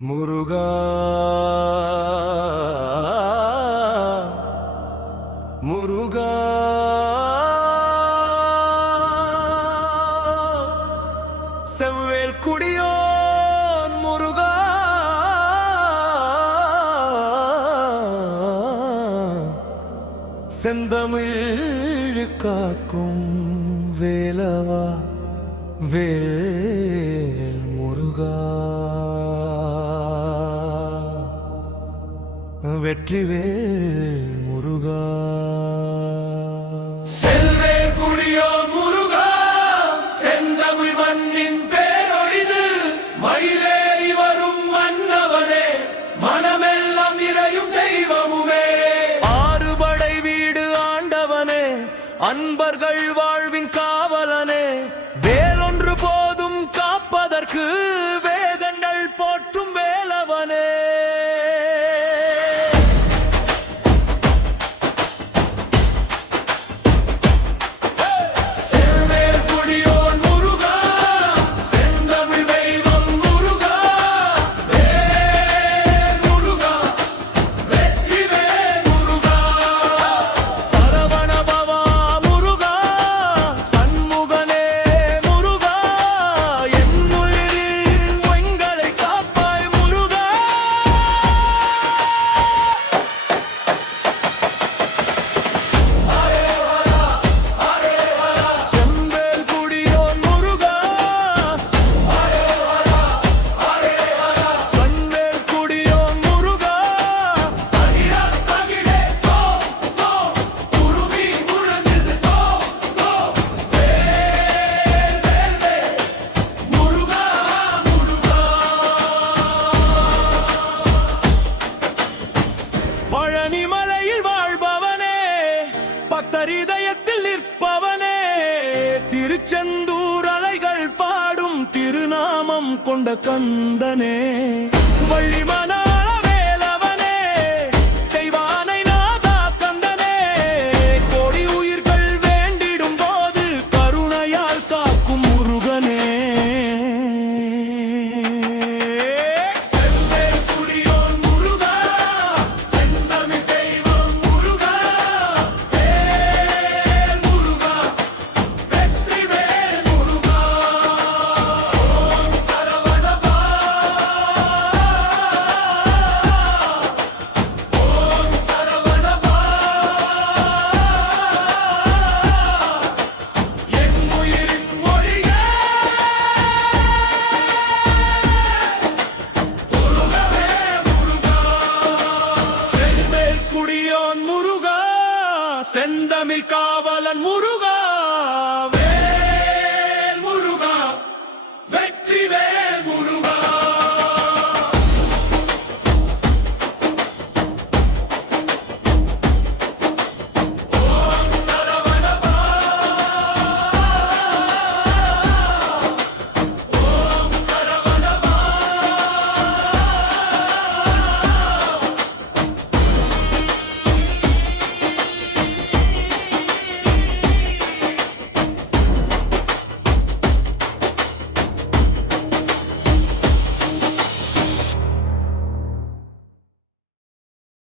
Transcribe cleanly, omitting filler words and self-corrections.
முருகா முருகா செவ்வேல் குடியோன் முருகா செந்தமிழ் காக்கும் வேலவா வேல் முருகா வெற்றிவேல் முருகா செல்வேல் குடியோன் முருகா செந்தமிழ் மண்ணின் பேரொழிது மயிலேறி வரும் மன்னவனே மனமெல்லாம் நிறையும் தெய்வமுமே ஆறுபடை வீடு ஆண்டவனே அன்பர்கள் வாழ்வின் காவலனே வேலொன்று போதும் காப்பதற்கு வேதங்கள் போற்றும் வேலவனே செல்வேல் குடியோன் முருகா செந்தமிழ் தெய்வம் முருகா வேல் முருகா வெற்றிவேல் முருகா சரவண பவா முருகா சண்முகனே முருகா என்னுயிரில் எங்களை காப்பாய் முருகா செம்பேல் குடியோன் முருகா செம்பேல் குடியோன் முருகா பகிரே கோ கோ குருவி முழங்குது கோ கோ வேல் வேல் வேல் முருகா முருகா பழனி மலையில் வாழ்பவனே பக்தர் இதயத்தில் நிற்பவனே திருச்செந்தூர் அலைகள் பாடும் திருநாமம் கொண்ட கந்தனே வள்ளிமண வேலவனே தெய்வானை நாதா கந்தனே கோடி உயிர்கள் வேண்டிடும் போது கருணையால் காக்கும் முருகனே செல்வேல் குடியோன் முருகா செந்தமிழ் தெய்வம் முருகா வேல் முருகா வெற்றிவேல் முருகா ஓம் சரவணபா ஓம் சரவணபா என் உயிரின் மொழியே செல்வேல் குடியோன் முருகா செந்தமிழ் காவலன் முருகா